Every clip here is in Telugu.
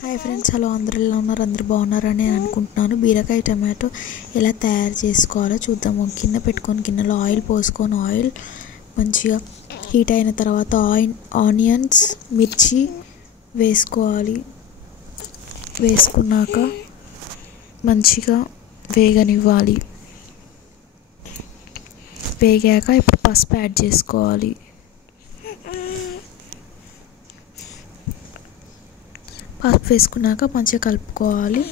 హాయ్ ఫ్రెండ్స్, హలో, అందరూ ఎలా ఉన్నారు? అందరూ బాగున్నారని నేను అనుకుంటున్నాను. బీరకాయ టమాటో ఎలా తయారు చేసుకోవాలో చూద్దాము. గిన్నె పెట్టుకొని గిన్నెలో ఆయిల్ పోసుకొని ఆయిల్ మంచిగా హీట్ అయిన తర్వాత ఆనియన్స్, మిర్చి వేసుకోవాలి. వేసుకున్నాక మంచిగా వేగనివ్వాలి. వేగాక ఇప్పుడు పసుపు యాడ్ చేసుకోవాలి. పసుపు వేసుకున్నాక మంచిగా కలుపుకోవాలి.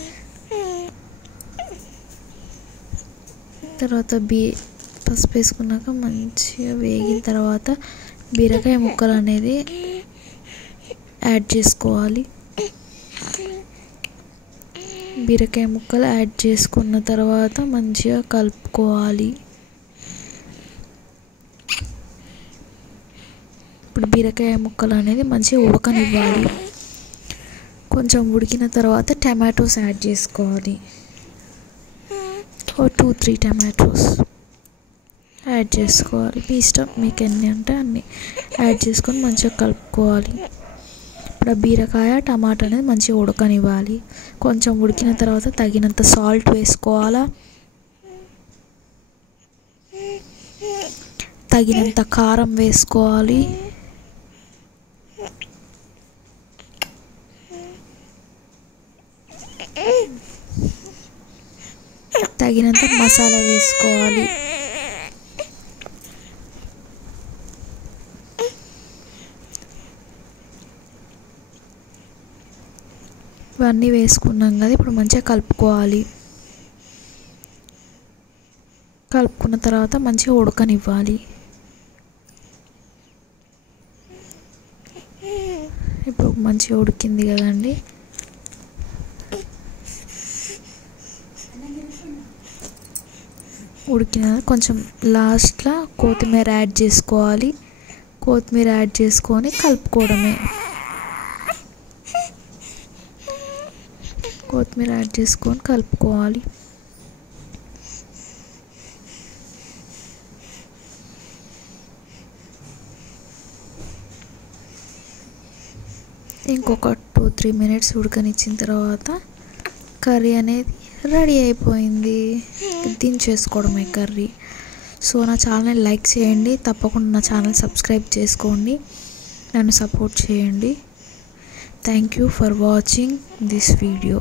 తర్వాత పసుపు వేసుకున్నాక మంచిగా వేగిన తర్వాత బీరకాయ ముక్కలు అనేది యాడ్ చేసుకోవాలి. బీరకాయ ముక్కలు యాడ్ చేసుకున్న తర్వాత మంచిగా కలుపుకోవాలి. ఇప్పుడు బీరకాయ ముక్కలు అనేది మంచిగా ఉడకనివ్వాలి. కొంచెం ఉడికిన తర్వాత టమాటోస్ యాడ్ చేసుకోవాలి. 2-3 టమాటోస్ యాడ్ చేసుకోవాలి. మీ ఇష్టం, మీకు ఎన్ని అంటే అన్ని యాడ్ చేసుకొని మంచిగా కలుపుకోవాలి. ఇప్పుడు బీరకాయ టమాటా అనేది మంచిగా ఉడకనివ్వాలి. కొంచెం ఉడికిన తర్వాత తగినంత సాల్ట్ వేసుకోవాలా, తగినంత కారం వేసుకోవాలి, తగినంత మసాలా వేసుకోవాలి. ఇవన్నీ వేసుకున్నాం కదా, ఇప్పుడు మంచిగా కలుపుకోవాలి. కలుపుకున్న తర్వాత మంచిగా ఉడకనివ్వాలి. ఇప్పుడు మంచిగా ఉడికింది కదండి. ఉడికిన కొంచెం లాస్ట్లో కొత్తిమీర యాడ్ చేసుకోవాలి. కొత్తిమీర యాడ్ చేసుకొని కలుపుకోవడమే. కొత్తిమీర యాడ్ చేసుకొని కలుపుకోవాలి. ఇంకొక 2-3 మినిట్స్ ఉడకనిచ్చిన తర్వాత కర్రీ అనేది రెడీ అయిపోయింది. దించేసుకోవడమే కర్రీ. సో నా ఛానల్ లైక్ చేయండి, తప్పకుండా నా ఛానల్ సబ్స్క్రైబ్ చేసుకోండి, నన్ను సపోర్ట్ చేయండి. Thank you for watching this video.